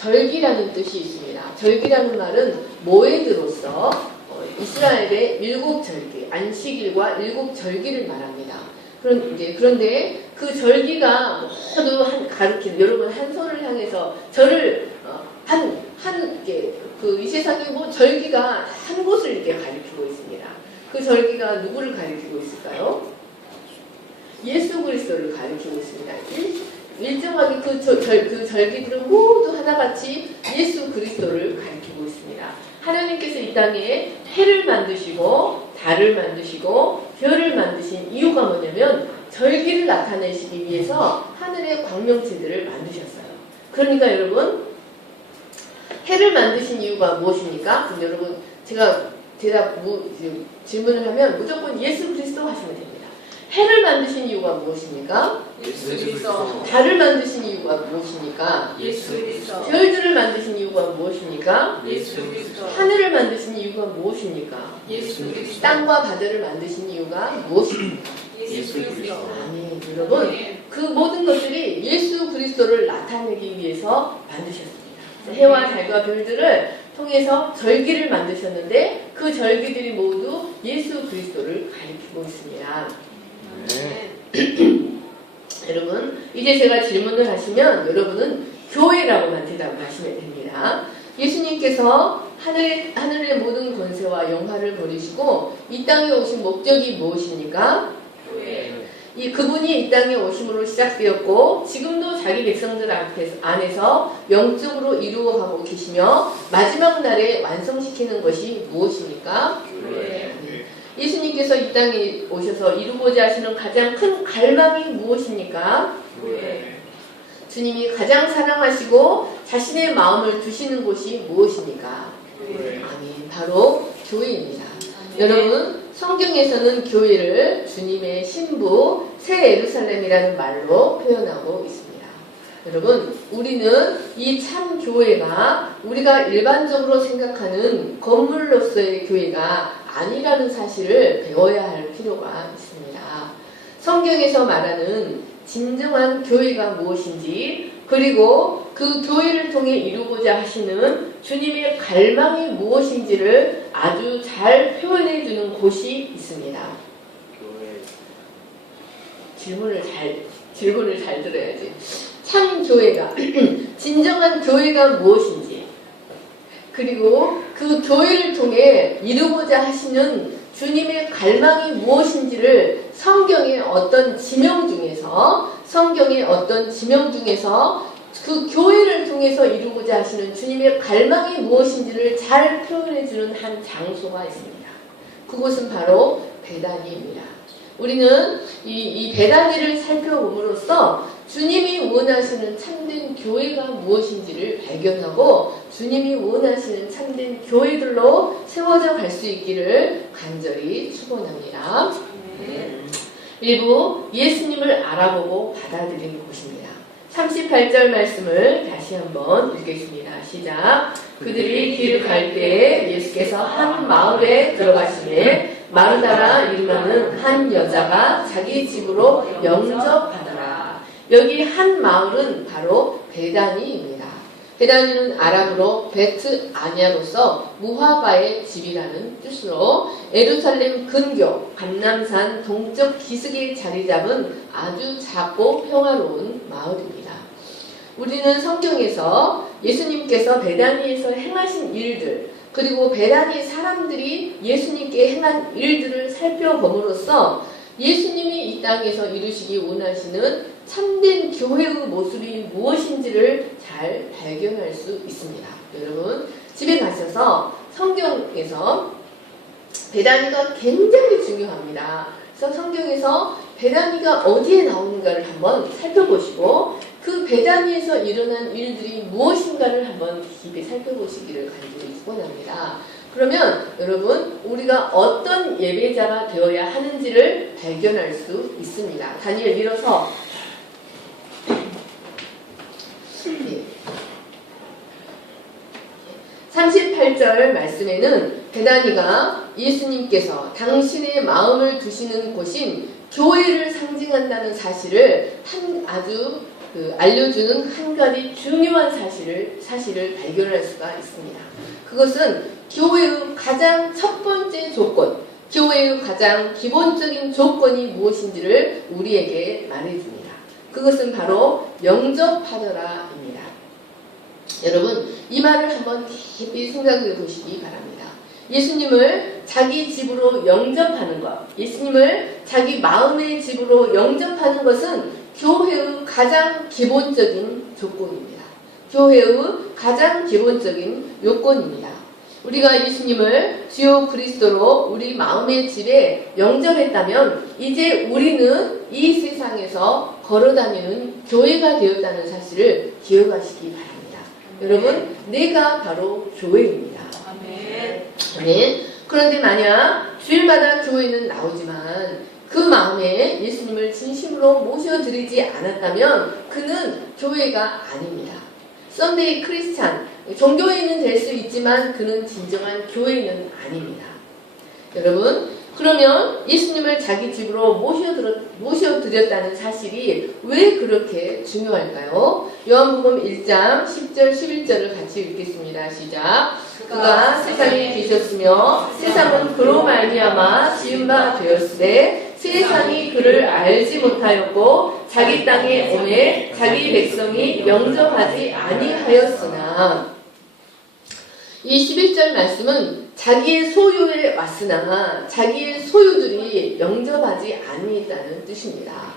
절기라는 뜻이 있습니다. 절기라는 말은 모에드로서 이스라엘의 일곱 절기, 안식일과 일곱 절기를 말합니다. 그런데 그 절기가 모두 가리키는, 여러분 한 손을 향해서 저를 이 세상에 뭐 절기가 한 곳을 이렇게 가리키고 있습니다. 그 절기가 누구를 가리키고 있을까요? 예수 그리스도를 가리키고 있습니다. 일정하게 그 절기들은 모두 하나같이 예수 그리스도를 가리키고 있습니다. 하나님께서 이 땅에 해를 만드시고 달을 만드시고 별을 만드신 이유가 뭐냐면 절기를 나타내시기 위해서 하늘의 광명체들을 만드셨어요. 그러니까 여러분, 해를 만드신 이유가 무엇입니까? 그럼 여러분, 제가 질문을 하면 무조건 예수 그리스도 하시면 됩니다. 해를 만드신 이유가 무엇입니까? 예수 그리스도. 달을 만드신 이유가 무엇입니까? 예수 그리스도. 별들을 만드신 이유가 무엇입니까? 예수 그리스도. 하늘을 만드신 이유가 무엇입니까? 예수 그리스도. 땅과 바다를 만드신 이유가 무엇입니까? 예수 그리스도. 아니, 여러분, 그 모든 것들이 예수 그리스도를 나타내기 위해서 만드셨습니다. 해와 달과 별들을 통해서 절기를 만드셨는데 그 절기들이 모두 예수 그리스도를 가리키고 있습니다. 여러분, 이제 제가 질문을 하시면 여러분은 교회라고만 대답하시면 됩니다. 예수님께서 하늘의 모든 권세와 영화를 버리시고 이 땅에 오신 목적이 무엇입니까? 그분이 이 땅에 오심으로 시작되었고 지금도 자기 백성들 안에서 영적으로 이루어가고 계시며 마지막 날에 완성시키는 것이 무엇입니까? 예수님께서 이 땅에 오셔서 이루고자 하시는 가장 큰 갈망이 무엇입니까? 주님이 가장 사랑하시고 자신의 마음을 두시는 곳이 무엇입니까? 아멘. 바로 교회입니다. 여러분, 성경에서는 교회를 주님의 신부 새 예루살렘이라는 말로 표현하고 있습니다. 여러분, 우리는 이 참 교회가 우리가 일반적으로 생각하는 건물로서의 교회가 아니라는 사실을 배워야 할 필요가 있습니다. 성경에서 말하는 진정한 교회가 무엇인지, 그리고 그 교회를 통해 이루고자 하시는 주님의 갈망이 무엇인지를 아주 잘 표현해 주는 곳이 있습니다. 질문을 잘 들어야지. 참 교회가 진정한 교회가 무엇인지, 그리고 그 교회를 통해 이루고자 하시는 주님의 갈망이 무엇인지를 성경의 어떤 지명 중에서 그 교회를 통해서 이루고자 하시는 주님의 갈망이 무엇인지를 잘 표현해주는 한 장소가 있습니다. 그곳은 바로 베다니입니다. 우리는 이 베다니를 살펴봄으로써 주님이 원하시는 참된 교회가 무엇인지를 발견하고 주님이 원하시는 참된 교회들로 세워져 갈 수 있기를 간절히 축원합니다. 일부 예수님을 알아보고 받아들이는 곳입니다. 38절 말씀을 다시 한번 읽겠습니다. 시작. 그들이 길을 갈 때에 예수께서 한 마을에 들어가시매 마르다라 이름하는 한 여자가 자기 집으로 영접하더라. 여기 한 마을은 바로 베다니입니다. 베다니는 아람어로 베트 아냐로서 무화과의 집이라는 뜻으로 예루살렘 근교 감람산 동쪽 기슭에 자리 잡은 아주 작고 평화로운 마을입니다. 우리는 성경에서 예수님께서 베다니에서 행하신 일들, 그리고 베다니 사람들이 예수님께 행한 일들을 살펴봄으로써 예수님이 이 땅에서 이루시기 원하시는 참된 교회의 모습이 무엇인지를 잘 발견할 수 있습니다. 여러분, 집에 가셔서 성경에서 베다니가 굉장히 중요합니다. 그래서 성경에서 베다니가 어디에 나오는가를 한번 살펴보시고 그 베다니에서 일어난 일들이 무엇인가를 한번 깊이 살펴보시기를 간절히 축원합니다. 그러면 여러분, 우리가 어떤 예배자가 되어야 하는지를 발견할 수 있습니다. 다니엘 밀어서 38절 말씀에는 베다니가 예수님께서 당신의 마음을 두시는 곳인 교회를 상징한다는 사실을 아주 알려주는 한 가지 중요한 사실을 발견할 수가 있습니다. 그것은 교회의 가장 첫 번째 조건, 교회의 가장 기본적인 조건이 무엇인지를 우리에게 말해줍니다. 그것은 바로 영접하더라입니다. 여러분, 이 말을 한번 깊이 생각해 보시기 바랍니다. 예수님을 자기 집으로 영접하는 것, 예수님을 자기 마음의 집으로 영접하는 것은 교회의 가장 기본적인 조건입니다. 교회의 가장 기본적인 요건입니다. 우리가 예수님을 주요 그리스도로 우리 마음의 집에 영접했다면 이제 우리는 이 세상에서 걸어다니는 교회가 되었다는 사실을 기억하시기 바랍니다. 여러분, 내가 바로 교회입니다. 아멘. 아멘. 그런데 만약 주일마다 교회는 나오지만 그 마음에 예수님을 진심으로 모셔드리지 않았다면 그는 교회가 아닙니다. 썬데이 크리스찬, 종교인은 될 수 있지만 그는 진정한 교회는 아닙니다. 여러분, 그러면 예수님을 자기 집으로 모셔드렸다는 사실이 왜 그렇게 중요할까요? 요한복음 1장 10절 11절을 같이 읽겠습니다. 시작. 그가 세상에 계셨으며 세상은 그로 말미암아 지은 바 되었으되 세상이 그를 알지 못하였고 자기 땅에 오매 자기 백성이 영접하지 아니하였으나, 이 11절 말씀은 자기의 소유에 왔으나 자기의 소유들이 영접하지 아니했다는 뜻입니다.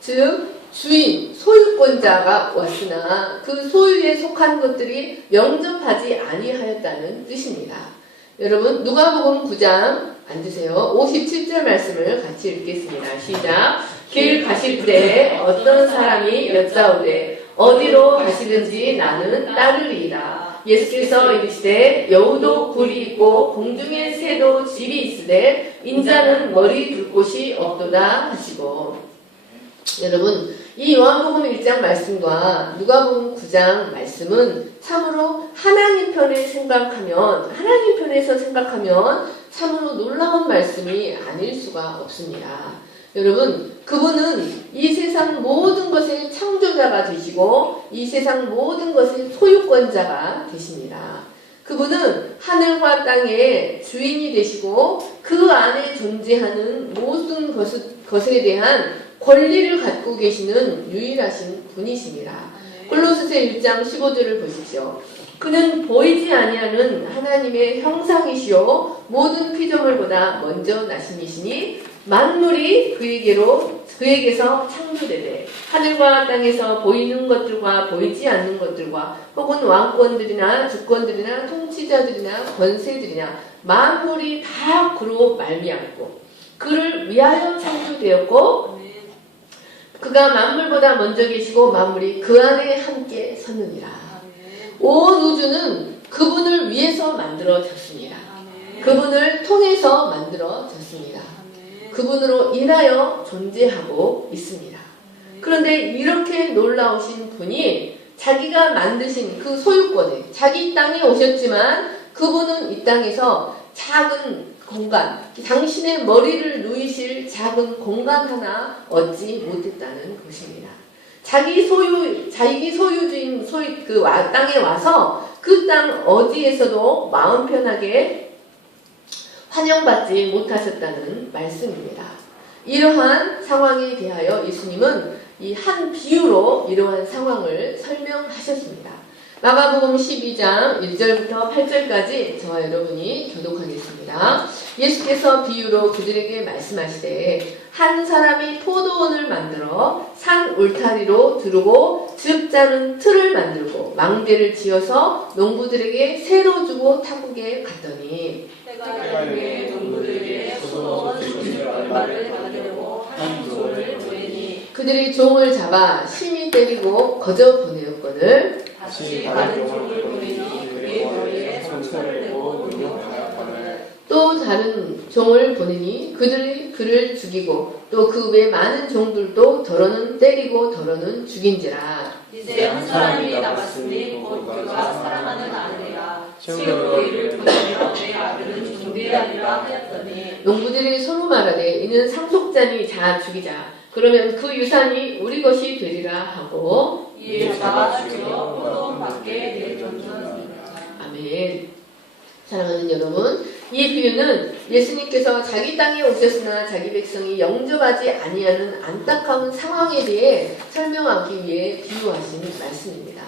즉 주인, 소유권자가 왔으나 그 소유에 속한 것들이 영접하지 아니하였다는 뜻입니다. 여러분, 누가복음 9장 앉으세요. 57절 말씀을 같이 읽겠습니다. 시작. 길 가실 때 어떤 사람이 여짜오되 어디로 가시든지 나는 따르리이다. 예수께서 이르시되 여우도 굴이 있고 공중의 새도 집이 있으되 인자는 머리 둘 곳이 없도다 하시고. 여러분, 이 요한복음 1장 말씀과 누가복음 9장 말씀은 참으로 하나님 편에서 생각하면 참으로 놀라운 말씀이 아닐 수가 없습니다. 여러분, 그분은 이 세상 모든 것의 창조자가 되시고 이 세상 모든 것의 소유권자가 되십니다. 그분은 하늘과 땅의 주인이 되시고 그 안에 존재하는 모든 것에 대한 권리를 갖고 계시는 유일하신 분이십니다. 골로새서 1장 15절을 보십시오. 그는 보이지 아니하는 하나님의 형상이시요 모든 피조물보다 먼저 나심이시니 만물이 그에게서 창조되되 하늘과 땅에서 보이는 것들과 보이지 않는 것들과 혹은 왕권들이나 주권들이나 통치자들이나 권세들이나 만물이 다 그로 말미암고 그를 위하여 창조되었고 그가 만물보다 먼저 계시고 만물이 그 안에 함께 섰느니라. 온 우주는 그분을 위해서 만들어졌습니다. 그분을 통해서 만들어졌습니다. 그분으로 인하여 존재하고 있습니다. 그런데 이렇게 놀라우신 분이 자기가 만드신 그 소유권에 자기 땅에 오셨지만 그분은 이 땅에서 작은 공간, 당신의 머리를 누이실 작은 공간 하나 얻지 못했다는 것입니다. 자기 소유주인 그 땅에 와서 그 땅 어디에서도 마음 편하게 환영받지 못하셨다는 말씀입니다. 이러한 상황에 대하여 예수님은 이 한 비유로 이러한 상황을 설명하셨습니다. 마가복음 12장 1절부터 8절까지 저와 여러분이 교독하겠습니다. 예수께서 비유로 그들에게 말씀하시되 한 사람이 포도원을 만들어 산 울타리로 두르고 즙 짜는 틀을 만들고 망대를 지어서 농부들에게 새로 주고 탁국에 갔더니 때가 되매 농부들에게 포도원 주실 얼마를 가져오고 한 종을 보내니 그들이 종을 잡아 심히 때리고 거저 보내었거늘 다시 다른 종을 보내니 그의 머리에 상처를 내고 능욕하였거늘 또 다른 종을 보내니 그들이 그를 죽이고 또 그 외 많은 종들도 더러는 때리고 더러는 죽인지라. 이제 한 사람이 남았으니 곧 그가 사랑하는 아내라 친구로 이를 보내며 내 아들은 중대하리라 하였더니 농부들이 서로 말하되 이는 상속자니 자 죽이자. 그러면 그 유산이 우리 것이 되리라 하고 이에 자가 주여 포도 밖에 내던졌습니다. 아멘. 사랑하는 여러분, 이 비유는 예수님께서 자기 땅에 오셨으나 자기 백성이 영접하지 아니하는 안타까운 상황에 대해 설명하기 위해 비유하신 말씀입니다.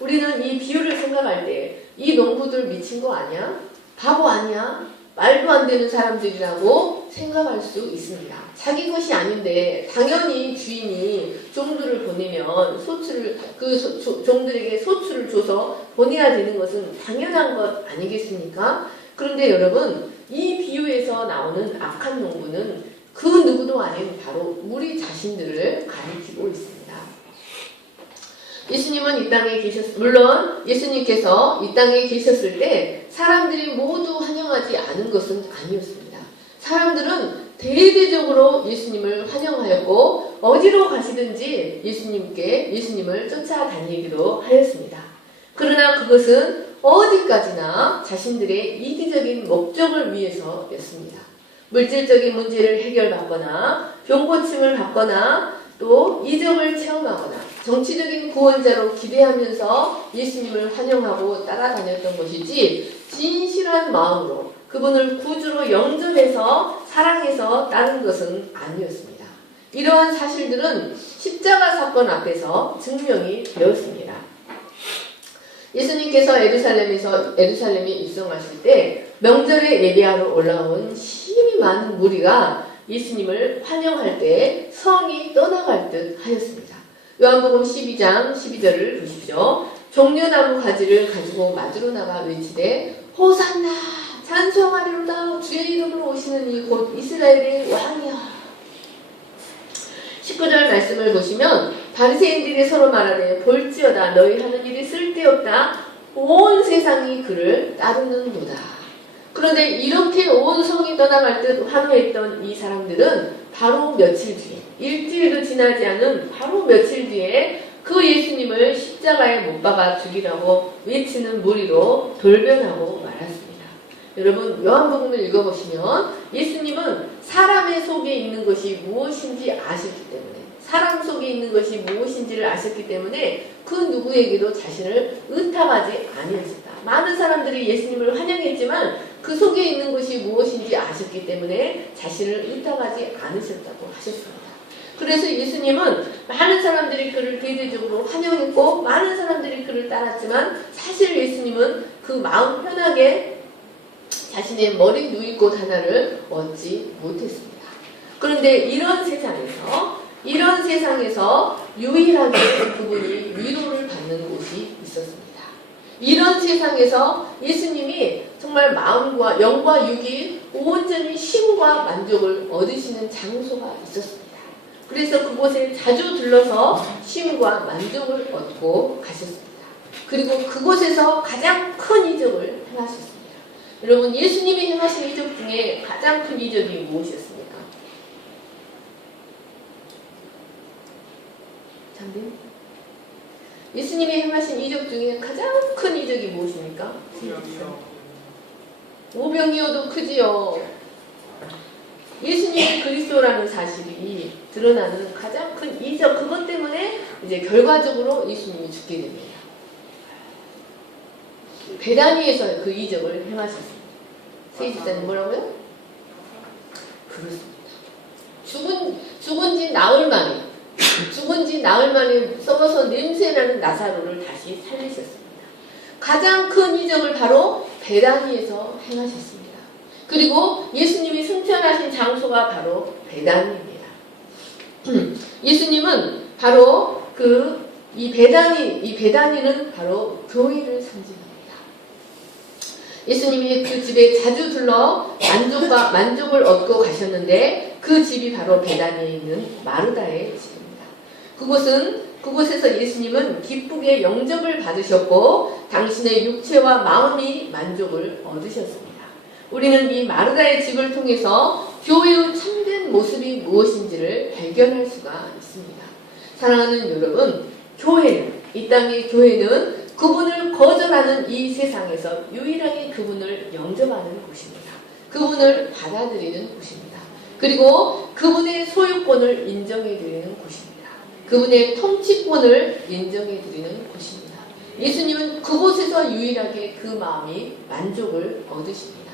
우리는 이 비유를 생각할 때 이 농부들 미친 거 아니야? 바보 아니야? 말도 안 되는 사람들이라고 생각할 수 있습니다. 자기 것이 아닌데 당연히 주인이 종들을 보내면 종들에게 소출을 줘서 보내야 되는 것은 당연한 것 아니겠습니까? 그런데 여러분, 이 비유에서 나오는 악한 농부는 그 누구도 아닌 바로 우리 자신들을 가리키고 있습니다. 예수님은 이 땅에 물론 예수님께서 이 땅에 계셨을 때 사람들이 모두 환영하지 않은 것은 아니었습니다. 사람들은 대대적으로 예수님을 환영하였고 어디로 가시든지 예수님을 쫓아다니기로 하였습니다. 그러나 그것은 어디까지나 자신들의 이기적인 목적을 위해서였습니다. 물질적인 문제를 해결받거나 병고침을 받거나 또 이적을 체험하거나 정치적인 구원자로 기대하면서 예수님을 환영하고 따라다녔던 것이지 진실한 마음으로 그분을 구주로 영접해서 사랑해서 따른 것은 아니었습니다. 이러한 사실들은 십자가 사건 앞에서 증명이 되었습니다. 예수님께서 에루살렘에 입성하실 때 명절에 예배하러 올라온 심히 많은 무리가 예수님을 환영할 때 성이 떠나갈 듯 하였습니다. 요한복음 12장 12절을 보십시오. 종려나무 가지를 가지고 마주로 나가 외치되 호산나 찬송하리로다 주의 이름으로 오시는 이 곧 이스라엘의 왕이야. 19절 말씀을 보시면 바리새인들이 서로 말하되 볼지어다 너희 하는 일이 쓸데없다 온 세상이 그를 따르는도다. 그런데 이렇게 온 성이 떠나갈 듯 환호했던 이 사람들은 바로 며칠 뒤에 일주일도 지나지 않은 바로 며칠 뒤에 그 예수님을 십자가에 못 박아 죽이라고 외치는 무리로 돌변하고 말았습니다. 여러분 요한복음을 읽어보시면 예수님은 사람의 속에 있는 것이 무엇인지 아셨기 때문에 사람 속에 있는 것이 무엇인지를 아셨기 때문에 그 누구에게도 자신을 의탁하지 아니하셨다. 많은 사람들이 예수님을 환영했지만 그 속에 있는 것이 무엇인지 아셨기 때문에 자신을 의탁하지 않으셨다고 하셨습니다. 그래서 예수님은 많은 사람들이 그를 대대적으로 환영했고 많은 사람들이 그를 따랐지만 사실 예수님은 그 마음 편하게 자신의 머리 누이꽃 하나를 얻지 못했습니다. 그런데 이런 세상에서 유일하게 그분이 위로를 받는 곳이 있었습니다. 이런 세상에서 예수님이 정말 마음과 영과 육이 온전히 쉼과 만족을 얻으시는 장소가 있었습니다. 그래서 그곳에 자주 들러서 쉼과 만족을 얻고 가셨습니다. 그리고 그곳에서 가장 큰 이적을 행하셨습니다. 여러분 예수님이 행하신 이적 중에 가장 큰 이적이 무엇이었습니까? 잠든? 예수님이 행하신 이적 중에 가장 큰 이적이 무엇입니까? 오병이어도 크지요. 예수님이 그리스도라는 사실이 드러나는 가장 큰 이적, 그것 때문에 이제 결과적으로 예수님이 죽게 됩니다. 베다니에서 그 이적을 행하셨습니다. 세집사님 뭐라고요? 그렇습니다. 죽은 지 나흘 만에 썩어서 냄새나는 나사로를 다시 살리셨습니다. 가장 큰 이적을 바로 베다니에서 행하셨습니다. 그리고 예수님이 승천하신 장소가 바로 베다니입니다. 예수님은 바로 이 베다니는 바로 교회를 상징합니다. 예수님이 그 집에 자주 들러 만족을 얻고 가셨는데 그 집이 바로 베다니에 있는 마르다의 집입니다. 그곳에서 예수님은 기쁘게 영접을 받으셨고 당신의 육체와 마음이 만족을 얻으셨습니다. 우리는 이 마르다의 집을 통해서 교회의 참된 모습이 무엇인지를 발견할 수가 있습니다. 사랑하는 여러분, 이 땅의 교회는 그분을 거절하는 이 세상에서 유일하게 그분을 영접하는 곳입니다. 그분을 받아들이는 곳입니다. 그리고 그분의 소유권을 인정해 드리는 곳입니다. 그분의 통치권을 인정해 드리는 곳입니다. 예수님은 그곳에서 유일하게 그 마음이 만족을 얻으십니다.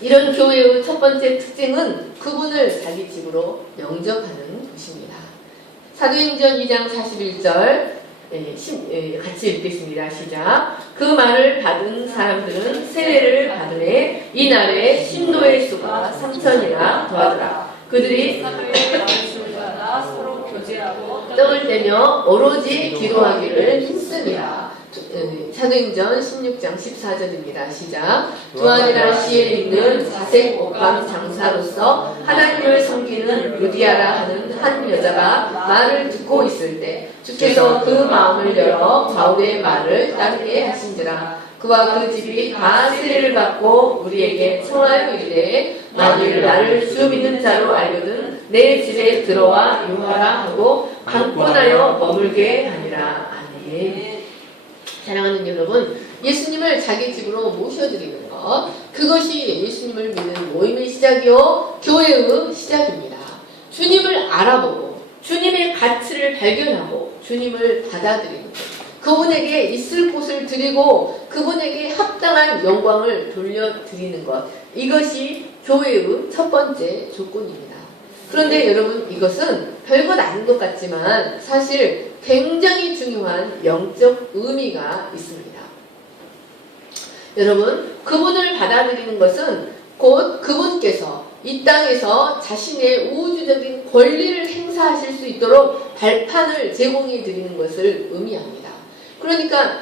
이런 교회의 첫 번째 특징은 그분을 자기 집으로 영접하는 것입니다. 사도행전 2장 41절 같이 읽겠습니다. 시작. 그 말을 받은 사람들은 세례를 받으매 이날에 신도의 수가 3,000이나 더하더라. 그들이 서로 교제하고 떡을 떼며 오로지 기도하기를 힘쓰니라. 사도행전 16장 14절입니다. 시작. 두아니라 시에 있는 자색 옥황 장사로서 하나님을 섬기는 루디아라 하는 한 여자가 말을 듣고 있을 때 주께서 그 마음을 열어 바울의 말을 따르게 하신지라. 그와 그 집이 다 세례를 받고 우리에게 청하여 이르되 만일 나를 주 믿는 자로 알거든 내 집에 들어와 유하라 하고 강권하여 머물게 하니라. 아멘. 사랑하는 여러분, 예수님을 자기 집으로 모셔드리는 것, 그것이 예수님을 믿는 모임의 시작이요 교회의 시작입니다. 주님을 알아보고 주님의 가치를 발견하고 주님을 받아들이는 것, 그분에게 있을 곳을 드리고 그분에게 합당한 영광을 돌려드리는 것, 이것이 교회의 첫 번째 조건입니다. 그런데 여러분, 이것은 별것 아닌 것 같지만 사실 굉장히 중요한 영적 의미가 있습니다. 여러분, 그분을 받아들이는 것은 곧 그분께서 이 땅에서 자신의 우주적인 권리를 행사하실 수 있도록 발판을 제공해 드리는 것을 의미합니다. 그러니까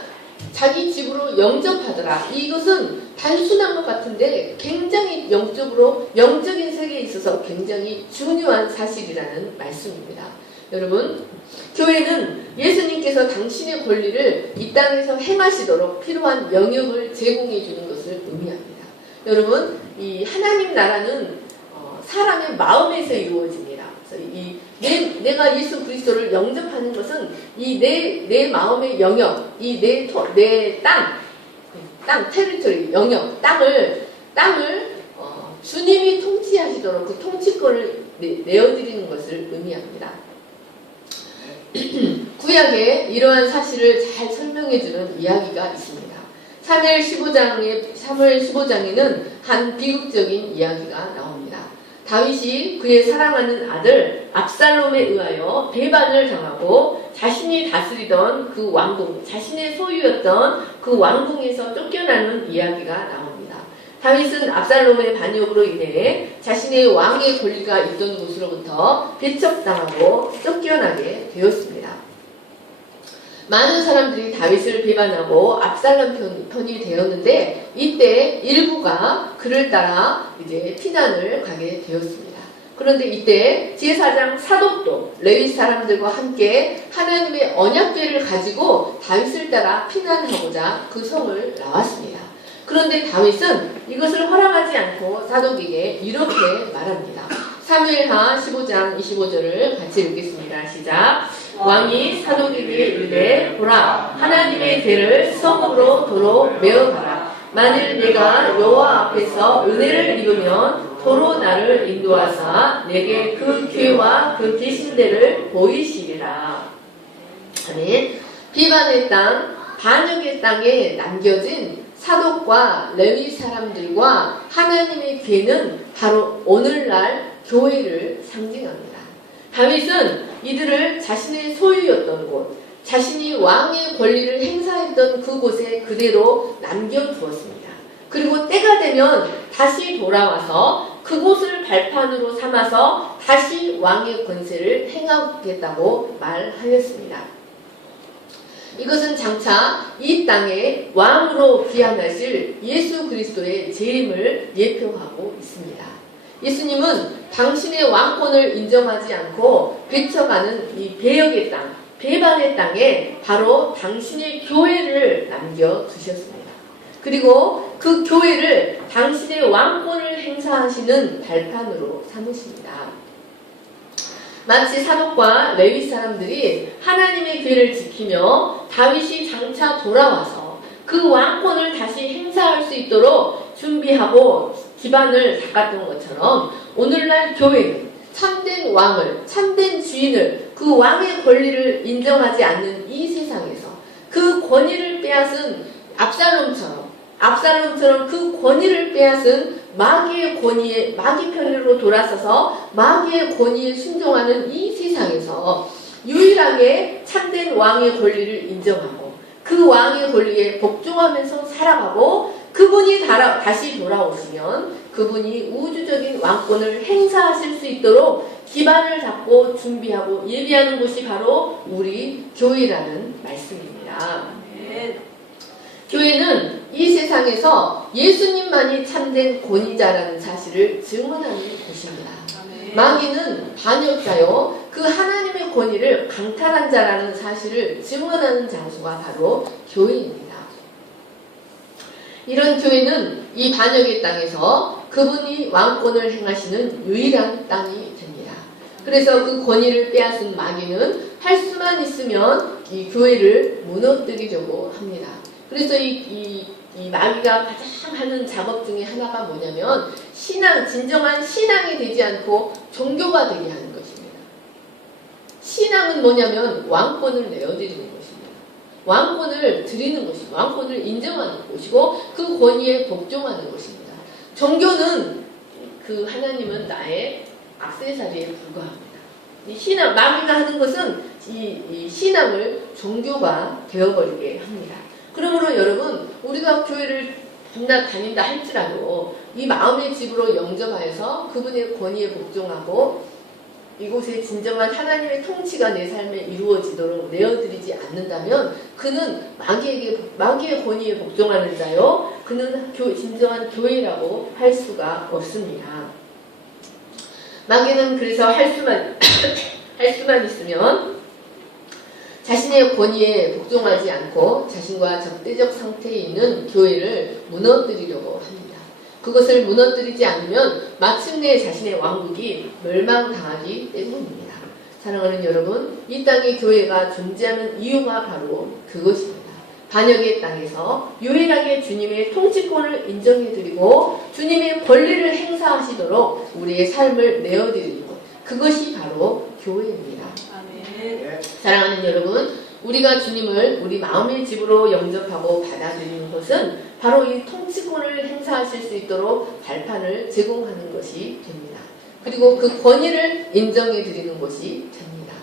자기 집으로 영접하더라. 이것은 단순한 것 같은데 굉장히 영적인 세계에 있어서 굉장히 중요한 사실이라는 말씀입니다. 여러분, 교회는 예수님께서 당신의 권리를 이 땅에서 행하시도록 필요한 영역을 제공해 주는 것을 의미합니다. 여러분, 이 하나님 나라는 사람의 마음에서 이루어집니다. 그래서 내가 예수 그리스도를 영접하는 것은 이 내 마음의 영역, 이 내 땅 테리토리 영역, 땅을 주님이 통치하시도록 그 통치권을 내어드리는 것을 의미합니다. 구약에 이러한 사실을 잘 설명해주는 이야기가 있습니다. 사무엘 15장에는 한 비극적인 이야기가 나옵니다. 다윗이 그의 사랑하는 아들 압살롬에 의하여 배반을 당하고 자신이 다스리던 그 왕궁, 자신의 소유였던 그 왕궁에서 쫓겨나는 이야기가 나옵니다. 다윗은 압살롬의 반역으로 인해 자신의 왕의 권리가 있던 곳으로부터 배척당하고 쫓겨나게 되었습니다. 많은 사람들이 다윗을 비판하고 압살롬 편이 되었는데 이때 일부가 그를 따라 이제 피난을 가게 되었습니다. 그런데 이때 제사장 사독도 레위 사람들과 함께 하나님의 언약궤를 가지고 다윗을 따라 피난하고자 그 성을 나왔습니다. 그런데 다윗은 이것을 허락하지 않고 사독에게 이렇게 말합니다. 사무엘하 15장 25절을 같이 읽겠습니다. 시작. 왕이 사독에게 이르되 보라, 하나님의 궤를 성읍으로 도로 메어가라. 만일 내가 여호와 앞에서 은혜를 입으면 도로 나를 인도하사 내게 그 궤와 그 계신 데를 보이시리라. 아멘. 비반의 땅, 반역의 땅에 남겨진 사독과 레위 사람들과 하나님의 궤는 바로 오늘날 교회를 상징합니다. 다윗은 이들을 자신의 소유였던 곳, 자신이 왕의 권리를 행사했던 그곳에 그대로 남겨두었습니다. 그리고 때가 되면 다시 돌아와서 그곳을 발판으로 삼아서 다시 왕의 권세를 행하겠다고 말하였습니다. 이것은 장차 이 땅에 왕으로 귀환하실 예수 그리스도의 재림을 예표하고 있습니다. 예수님은 당신의 왕권을 인정하지 않고 배척하는 이 배역의 땅, 배반의 땅에 바로 당신의 교회를 남겨두셨습니다. 그리고 그 교회를 당신의 왕권을 행사하시는 발판으로 삼으십니다. 마치 사독과 레위 사람들이 하나님의 궤를 지키며 다윗이 장차 돌아와서 그 왕권을 다시 행사할 수 있도록 준비하고 기반을 닦았던 것처럼 오늘날 교회는 참된 왕을, 참된 주인을, 그 왕의 권리를 인정하지 않는 이 세상에서 그 권위를 빼앗은 압살롬처럼 그 권위를 빼앗은 마귀의 권위에, 마귀 편으로 돌아서서 마귀의 권위에 순종하는 이 세상에서 유일하게 참된 왕의 권리를 인정하고 그 왕의 권리에 복종하면서 살아가고 그분이 다시 돌아오시면 그분이 우주적인 왕권을 행사하실 수 있도록 기반을 잡고 준비하고 예비하는 곳이 바로 우리 교회라는 말씀입니다. 교회는 이 세상에서 예수님만이 참된 권위자라는 사실을 증언하는 곳입니다. 마귀는 반역자요, 그 하나님의 권위를 강탈한 자라는 사실을 증언하는 장소가 바로 교회입니다. 이런 교회는 이 반역의 땅에서 그분이 왕권을 행하시는 유일한 땅이 됩니다. 그래서 그 권위를 빼앗은 마귀는 할 수만 있으면 이 교회를 무너뜨리려고 합니다. 그래서 이 마귀가 가장 하는 작업 중에 하나가 뭐냐면 진정한 신앙이 되지 않고 종교가 되게 하는 것입니다. 신앙은 뭐냐면 왕권을 내어드리는 것입니다. 왕권을 드리는 것이고 왕권을 인정하는 것이고 그 권위에 복종하는 것입니다. 종교는 그 하나님은 나의 액세서리에 불과합니다. 이 신앙, 마귀가 하는 것은 이 신앙을 종교가 되어버리게 합니다. 그러므로 여러분, 우리가 교회를 다닌다 할지라도 이 마음의 집으로 영접하여서 그분의 권위에 복종하고 이곳에 진정한 하나님의 통치가 내 삶에 이루어지도록 내어드리지 않는다면 그는 마귀의 권위에 복종하는 자요, 그는 진정한 교회라고 할 수가 없습니다. 마귀는 그래서 할 수만 있으면 자신의 권위에 복종하지 않고 자신과 적대적 상태에 있는 교회를 무너뜨리려고 합니다. 그것을 무너뜨리지 않으면 마침내 자신의 왕국이 멸망당하기 때문입니다. 사랑하는 여러분, 이 땅에 교회가 존재하는 이유가 바로 그것입니다. 반역의 땅에서 유일하게 주님의 통치권을 인정해드리고 주님의 권리를 행사하시도록 우리의 삶을 내어드리는 것, 그것이 바로 교회입니다. 아멘. 사랑하는 여러분, 우리가 주님을 우리 마음의 집으로 영접하고 받아들이는 것은 바로 이 통치권을 행사하실 수 있도록 발판을 제공하는 것이 됩니다. 그리고 그 권위를 인정해드리는 것이 됩니다.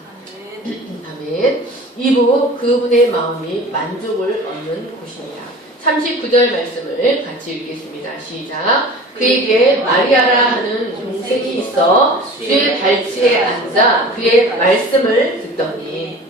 아멘. 2부, 그분의 마음이 만족을 얻는 곳입니다. 39절 말씀을 같이 읽겠습니다. 시작. 그에게 마리아라 하는 동생이 있어 주의 발치에 앉아 그의 말씀을 듣더니,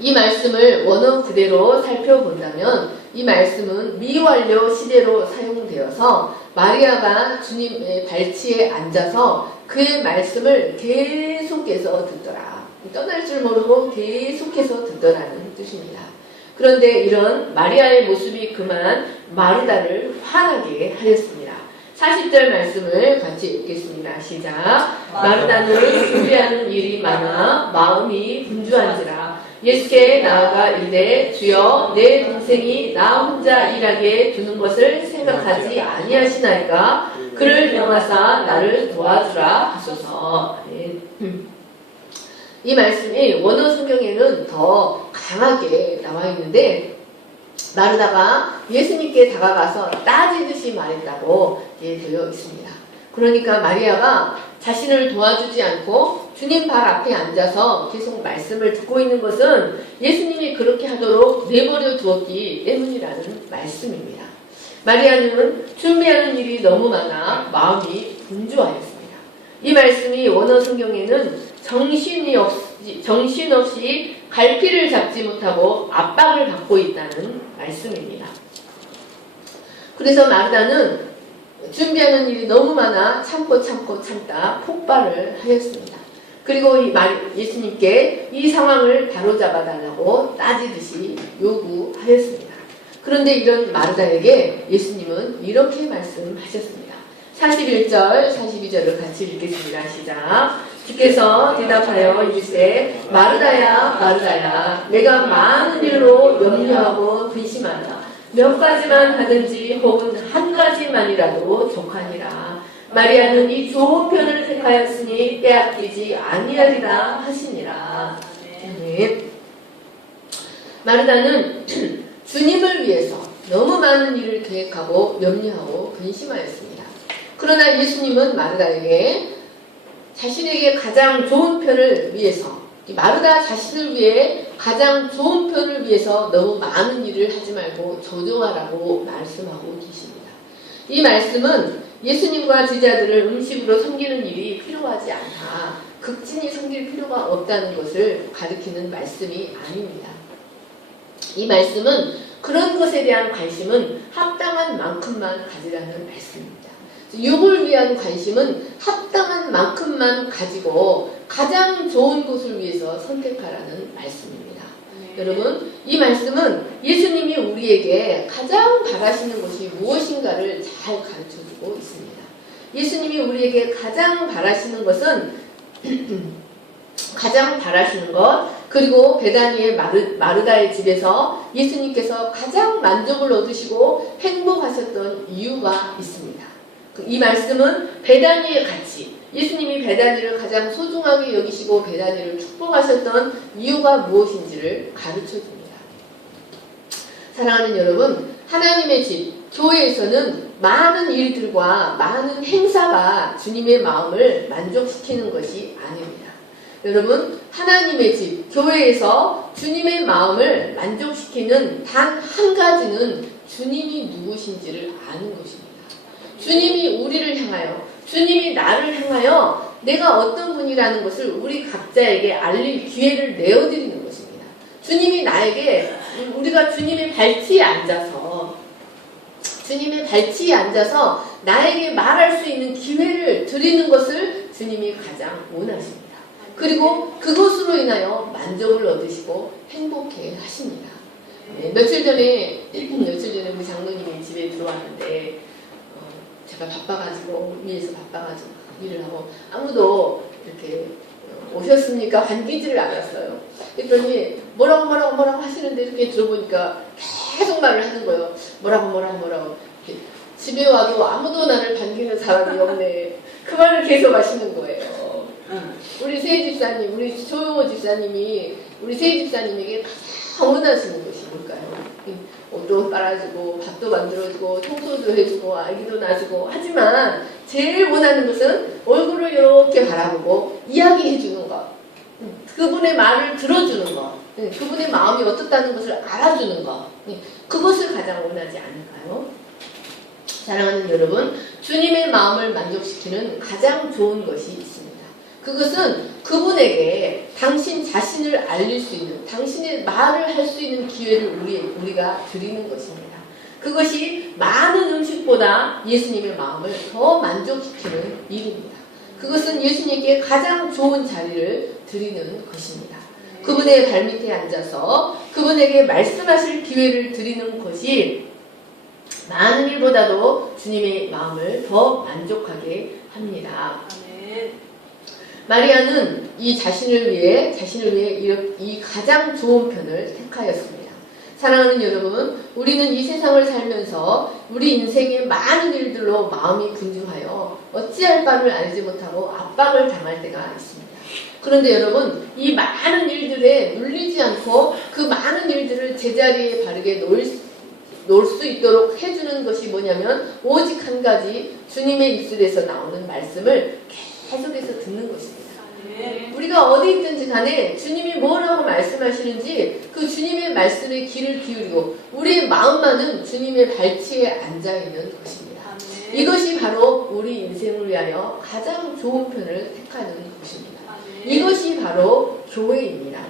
이 말씀을 원어 그대로 살펴본다면 이 말씀은 미완료 시대로 사용되어서 마리아가 주님의 발치에 앉아서 그의 말씀을 계속해서 듣더라. 떠날 줄 모르고 계속해서 듣더라는 뜻입니다. 그런데 이런 마리아의 모습이 그만 마르다를 화나게 하였습니다. 40절 말씀을 같이 읽겠습니다. 시작. 마르다는 준비하는 일이 많아 마음이 분주한지라 예수께 나아가 이르되 주여 내 동생이 나 혼자 일하게 두는 것을 생각하지 아니하시나이까 그를 명하사 나를 도와주라 하소서. 이 말씀이 원어 성경에는 더 강하게 나와 있는데 마르다가 예수님께 다가가서 따지듯이 말했다고 되어 있습니다. 그러니까 마리아가 자신을 도와주지 않고 주님 발 앞에 앉아서 계속 말씀을 듣고 있는 것은 예수님이 그렇게 하도록 내버려 두었기 때문이라는 말씀입니다. 마리아는 준비하는 일이 너무 많아 마음이 분주하였습니다. 이 말씀이 원어 성경에는 정신없이 갈피를 잡지 못하고 압박을 받고 있다는 말씀입니다. 그래서 마르다는 준비하는 일이 너무 많아 참다 폭발을 하였습니다. 그리고 예수님께 이 상황을 바로잡아 달라고 따지듯이 요구하였습니다. 그런데 이런 마르다에게 예수님은 이렇게 말씀하셨습니다. 41절, 42절을 같이 읽겠습니다. 시작. 주께서 대답하여 이르시되 마르다야 마르다야 내가 많은 일로 염려하고 근심하나 몇 가지만 하든지 혹은 한 가지만이라도 족하니라. 마리아는 이 좋은 편을 택하였으니 빼앗기지 아니하리라 하시니라. 네. 마르다는 주님을 위해서 너무 많은 일을 계획하고 염려하고 근심하였습니다. 그러나 예수님은 마르다에게 자신에게 가장 좋은 편을 위해서, 마르다 자신을 위해 가장 좋은 편을 위해서 너무 많은 일을 하지 말고 조정하라고 말씀하고 계십니다. 이 말씀은 예수님과 제자들을 음식으로 섬기는 일이 필요하지 않다, 극진히 섬길 필요가 없다는 것을 가리키는 말씀이 아닙니다. 이 말씀은 그런 것에 대한 관심은 합당한 만큼만 가지라는 말씀입니다. 육을 위한 관심은 합당한 만큼만 가지고 가장 좋은 것을 위해서 선택하라는 말씀입니다. 여러분, 이 말씀은 예수님이 우리에게 가장 바라시는 것이 무엇인가를 잘 가르쳐주고 있습니다. 예수님이 우리에게 가장 바라시는 것은 가장 바라시는 것, 그리고 베다니의 마르다의 집에서 예수님께서 가장 만족을 얻으시고 행복하셨던 이유가 있습니다. 이 말씀은 베다니의 가치, 예수님이 베다니를 가장 소중하게 여기시고 베다니를 축복하셨던 이유가 무엇인지를 가르쳐줍니다. 사랑하는 여러분, 하나님의 집, 교회에서는 많은 일들과 많은 행사가 주님의 마음을 만족시키는 것이 아닙니다. 여러분, 하나님의 집, 교회에서 주님의 마음을 만족시키는 단 한 가지는 주님이 누구신지를 아는 것입니다. 주님이 우리를 향하여, 주님이 나를 향하여 내가 어떤 분이라는 것을 우리 각자에게 알릴 기회를 내어드리는 것입니다. 주님이 나에게, 우리가 주님의 발치에 앉아서 나에게 말할 수 있는 기회를 드리는 것을 주님이 가장 원하십니다. 그리고 그것으로 인하여 만족을 얻으시고 행복해 하십니다. 네, 며칠 전에 우리 장로님이 집에 들어왔는데 제가 바빠가지고 위에서 바빠가지고 일을 하고 아무도 이렇게 오셨습니까? 반기지를 않았어요. 그랬더니 뭐라고 하시는데 이렇게 들어보니까 계속 말을 하는 거예요. 뭐라고 집에 와도 아무도 나를 반기는 사람이 없네. 그 말을 계속 하시는 거예요. 우리 세 집사님, 우리 조용호 집사님이 우리 세 집사님에게 가장 원하시는 것이 뭘까요? 옷도 빨아주고 밥도 만들어주고 청소도 해주고 아기도 낳아주고, 하지만 제일 원하는 것은 얼굴을 이렇게 바라보고 이야기해주는 것, 그분의 말을 들어주는 것, 그분의 마음이 어떻다는 것을 알아주는 것, 그것을 가장 원하지 않을까요? 사랑하는 여러분, 주님의 마음을 만족시키는 가장 좋은 것이 있습니다. 그것은 그분에게 당신 자신을 알릴 수 있는, 당신의 말을 할 수 있는 기회를 우리가 드리는 것입니다. 그것이 많은 음식보다 예수님의 마음을 더 만족시키는 일입니다. 그것은 예수님께 가장 좋은 자리를 드리는 것입니다. 그분의 발밑에 앉아서 그분에게 말씀하실 기회를 드리는 것이 많은 일보다도 주님의 마음을 더 만족하게 합니다. 마리아는 자신을 위해 이 가장 좋은 편을 택하였습니다. 사랑하는 여러분, 우리는 이 세상을 살면서 우리 인생의 많은 일들로 마음이 분주하여 어찌할 바를 알지 못하고 압박을 당할 때가 있습니다. 그런데 여러분, 이 많은 일들에 눌리지 않고 그 많은 일들을 제자리에 바르게 놓을 수 있도록 해주는 것이 뭐냐면 오직 한 가지, 주님의 입술에서 나오는 말씀을 계속해서 듣는 것입니다. 우리가 어디 있든지 간에 주님이 뭐라고 말씀하시는지 그 주님의 말씀에 귀를 기울이고 우리의 마음만은 주님의 발치에 앉아있는 것입니다. 이것이 바로 우리 인생을 위하여 가장 좋은 편을 택하는 것입니다. 이것이 바로 교회입니다.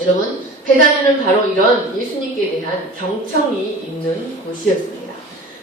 여러분, 베다니는 바로 이런 예수님께 대한 경청이 있는 곳이었습니다.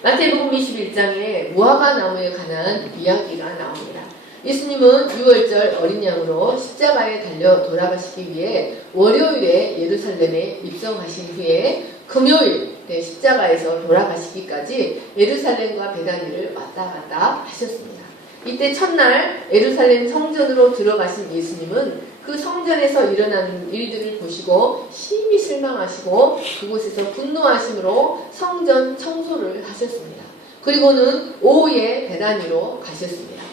마태복음 21장에 무화과 나무에 관한 이야기가 나옵니다. 예수님은 6월절 어린 양으로 십자가에 달려 돌아가시기 위해 월요일에 예루살렘에 입성하신 후에 금요일 십자가에서 돌아가시기까지 예루살렘과 베다니를 왔다 갔다 하셨습니다. 이때 첫날 예루살렘 성전으로 들어가신 예수님은 그 성전에서 일어나는 일들을 보시고 심히 실망하시고 그곳에서 분노하심으로 성전 청소를 하셨습니다. 그리고는 오후에 베다니로 가셨습니다.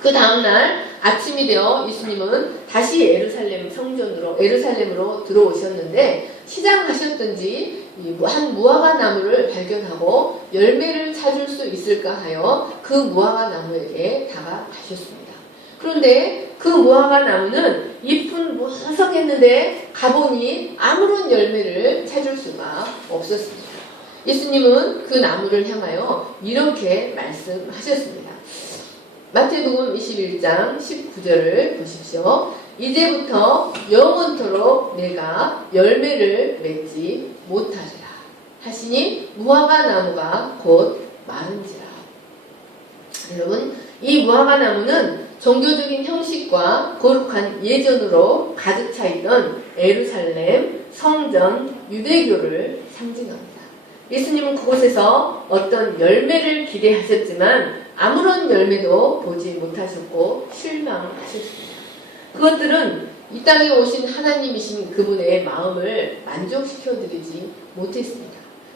그 다음날 아침이 되어 예수님은 다시 에루살렘으로 들어오셨는데 시장 가셨던지 한 무화과 나무를 발견하고 열매를 찾을 수 있을까 하여 그 무화과 나무에게 다가가셨습니다. 그런데 그 무화과 나무는 잎은 무성했는데 가보니 아무런 열매를 찾을 수가 없었습니다. 예수님은 그 나무를 향하여 이렇게 말씀하셨습니다. 마태복음 21장 19절을 보십시오. 이제부터 영원토록 내가 열매를 맺지 못하리라 하시니 무화과 나무가 곧 마른지라. 여러분, 이 무화과 나무는 종교적인 형식과 거룩한 예전으로 가득 차 있던 예루살렘, 성전, 유대교를 상징합니다. 예수님은 그곳에서 어떤 열매를 기대하셨지만 아무런 열매도 보지 못하셨고 실망하셨습니다. 그것들은 이 땅에 오신 하나님이신 그분의 마음을 만족시켜드리지 못했습니다.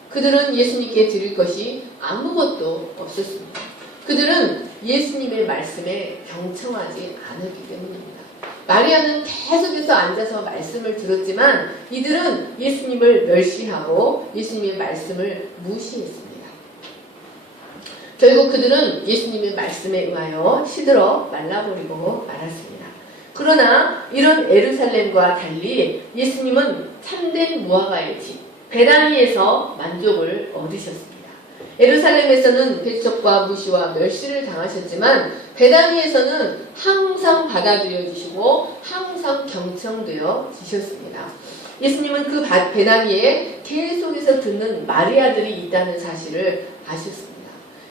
그들은 예수님께 드릴 것이 아무것도 없었습니다. 그들은 예수님의 말씀에 경청하지 않았기 때문입니다. 마리아는 계속해서 앉아서 말씀을 들었지만 이들은 예수님을 멸시하고 예수님의 말씀을 무시했습니다. 결국 그들은 예수님의 말씀에 의하여 시들어 말라버리고 말았습니다. 그러나 이런 예루살렘과 달리 예수님은 참된 무화과의 집 베다니에서 만족을 얻으셨습니다. 예루살렘에서는 배척과 무시와 멸시를 당하셨지만 베다니에서는 항상 받아들여지시고 항상 경청되어 지셨습니다. 예수님은 그 베다니에 계속해서 듣는 마리아들이 있다는 사실을 아셨습니다.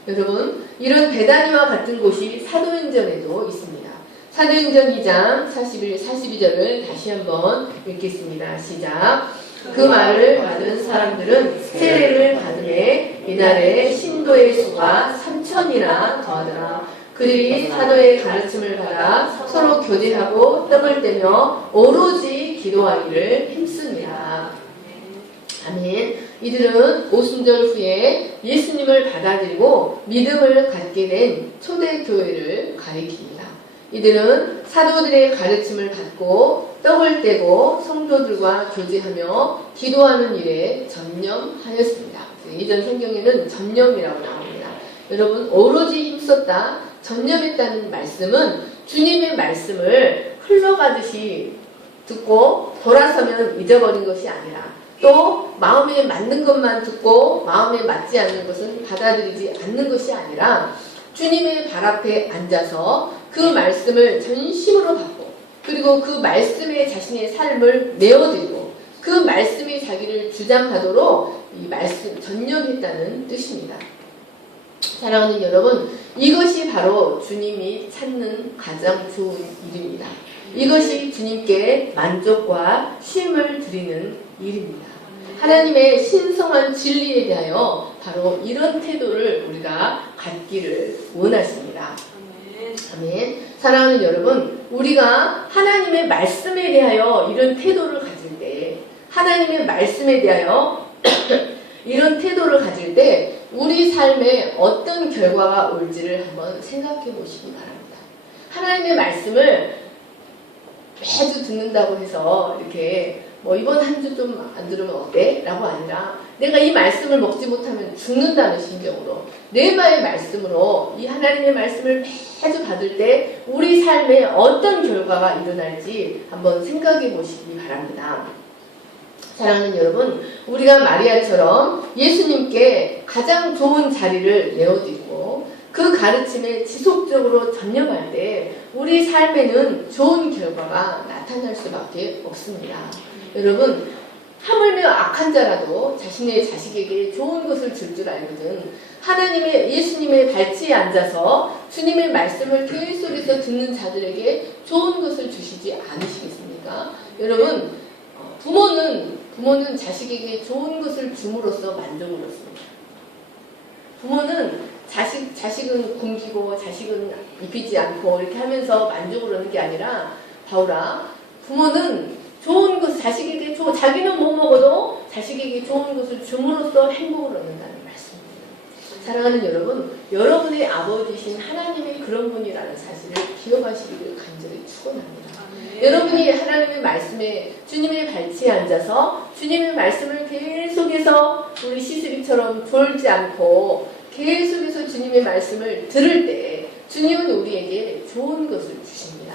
여러분, 이런 베다니와 같은 곳이 사도행전에도 있습니다. 사도행전 2장 41, 42절을 다시 한번 읽겠습니다. 시작. 그 말을 받은 사람들은 세례를 받음에 이날에 신도의 수가 3,000이나 더하더라. 그들이 사도의 가르침을 받아 서로 교제하고 떡을 떼며 오로지 기도하기를 힘씁니다. 아멘. 이들은 오순절 후에 예수님을 받아들이고 믿음을 갖게 된 초대교회를 가리킵니다. 이들은 사도들의 가르침을 받고 떡을 떼고 성도들과 교제하며 기도하는 일에 전념하였습니다. 이전 성경에는 전념이라고 나옵니다. 여러분, 오로지 힘썼다, 전념했다는 말씀은 주님의 말씀을 흘러가듯이 듣고 돌아서면 잊어버린 것이 아니라 또 마음에 맞는 것만 듣고 마음에 맞지 않는 것은 받아들이지 않는 것이 아니라 주님의 발 앞에 앉아서 그 말씀을 전심으로 받고 그리고 그 말씀에 자신의 삶을 내어드리고 그 말씀이 자기를 주장하도록 이 말씀 전념했다는 뜻입니다. 사랑하는 여러분, 이것이 바로 주님이 찾는 가장 좋은 일입니다. 이것이 주님께 만족과 쉼을 드리는 일입니다. 하나님의 신성한 진리에 대하여 바로 이런 태도를 우리가 갖기를 원하십니다. 아멘. 사랑하는 여러분, 우리가 하나님의 말씀에 대하여 이런 태도를 가질 때, 하나님의 말씀에 대하여 이런 태도를 가질 때 우리 삶에 어떤 결과가 올지를 한번 생각해 보시기 바랍니다. 하나님의 말씀을 매주 듣는다고 해서 이렇게 이번 한 주 좀 안 들으면 어때? 라고 아니라 내가 이 말씀을 먹지 못하면 죽는다는 심정으로 뇌마의 말씀으로 이 하나님의 말씀을 매주 받을 때 우리 삶에 어떤 결과가 일어날지 한번 생각해 보시기 바랍니다. 사랑하는 여러분, 우리가 마리아처럼 예수님께 가장 좋은 자리를 내어드리고 그 가르침에 지속적으로 전념할 때 우리 삶에는 좋은 결과가 나타날 수밖에 없습니다. 여러분, 하물며 악한 자라도 자신의 자식에게 좋은 것을 줄 줄 알거든 예수님의 발치에 앉아서 주님의 말씀을 계속해서 듣는 자들에게 좋은 것을 주시지 않으시겠습니까? 여러분, 부모는 자식에게 좋은 것을 줌으로써 만족을 얻습니다. 부모는 자식은 굶기고 자식은 입히지 않고 이렇게 하면서 만족을 얻는 게 아니라 바울아, 부모는 좋은 것을 자식에게 자기는 못 먹어도 자식에게 좋은 것을 줌으로써 행복을 얻는다는 말씀입니다. 사랑하는 여러분, 여러분의 아버지신 하나님이 그런 분이라는 사실을 기억하시기를 간절히 축원합니다. 여러분이 하나님의 말씀에 주님의 발치에 앉아서 주님의 말씀을 계속해서 우리 시스리처럼 졸지 않고 계속해서 주님의 말씀을 들을 때 주님은 우리에게 좋은 것을 주십니다.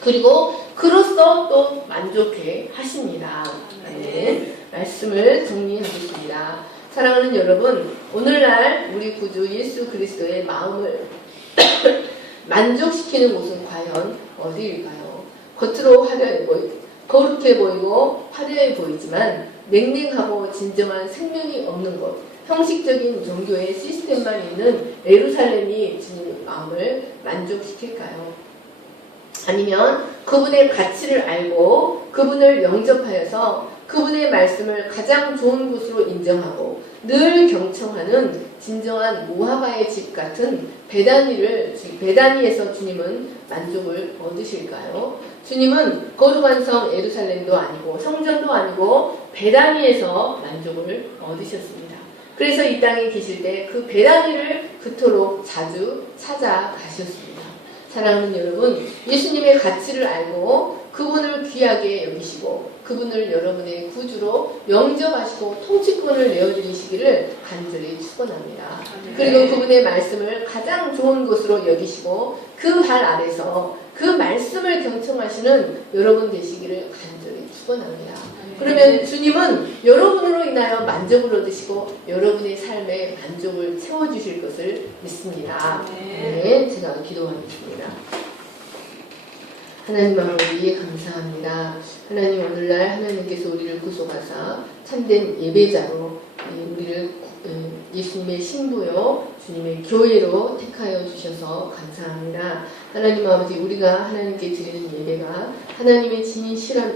그리고 그로써 또 만족해 하십니다. 말씀을 정리하겠습니다. 사랑하는 여러분, 오늘날 우리 구주 예수 그리스도의 마음을 만족시키는 곳은 과연 어디일까요? 겉으로 화려해 거룩해 보이고 화려해 보이지만 냉랭하고 진정한 생명이 없는 곳, 형식적인 종교의 시스템만 있는 예루살렘이 주님의 마음을 만족시킬까요? 아니면 그분의 가치를 알고 그분을 영접하여서 그분의 말씀을 가장 좋은 곳으로 인정하고 늘 경청하는 진정한 모하바의 집 같은 베다니에서 주님은 만족을 얻으실까요? 주님은 거룩한 성 예루살렘도 아니고 성전도 아니고 베다니에서 만족을 얻으셨습니다. 그래서 이 땅에 계실 때 그 베다니를 그토록 자주 찾아가셨습니다. 사랑하는 여러분, 예수님의 가치를 알고 그분을 귀하게 여기시고 그분을 여러분의 구주로 영접하시고 통치권을 내어드리시기를 간절히 축원합니다. 그리고 그분의 말씀을 가장 좋은 것으로 여기시고 그 발 아래서 그 말씀을 경청하시는 여러분 되시기를 간절히 축원합니다. 그러면 주님은 여러분으로 인하여 만족을 얻으시고 여러분의 삶에 만족을 채워주실 것을 믿습니다. 네, 제가 기도하겠습니다. 하나님 아버지 감사합니다. 하나님 오늘날 하나님께서 우리를 구속하사 참된 예배자로 우리를 예수님의 신부요 주님의 교회로 택하여 주셔서 감사합니다. 하나님 아버지 우리가 하나님께 드리는 예배가 하나님의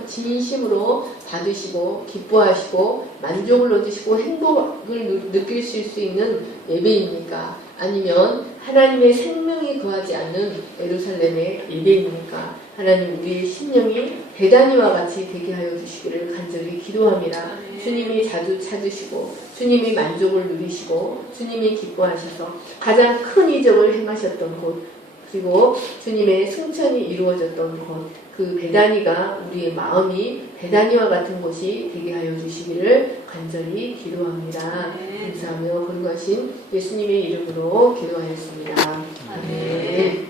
진심으로 받으시고 기뻐하시고 만족을 얻으시고 행복을 느끼실 수 있는 예배입니까? 아니면 하나님의 생명이 거하지 않는 예루살렘의 예배입니까? 하나님 우리의 심령이 베다니와 같이 되게 하여 주시기를 간절히 기도합니다. 주님이 자주 찾으시고 주님이 만족을 누리시고 주님이 기뻐하셔서 가장 큰 이적을 행하셨던 곳 그리고 주님의 승천이 이루어졌던 곳 그 베다니가 우리의 마음이 베다니와 같은 곳이 되게 하여 주시기를 간절히 기도합니다. 감사하며 거룩하신 예수님의 이름으로 기도하였습니다. 아멘.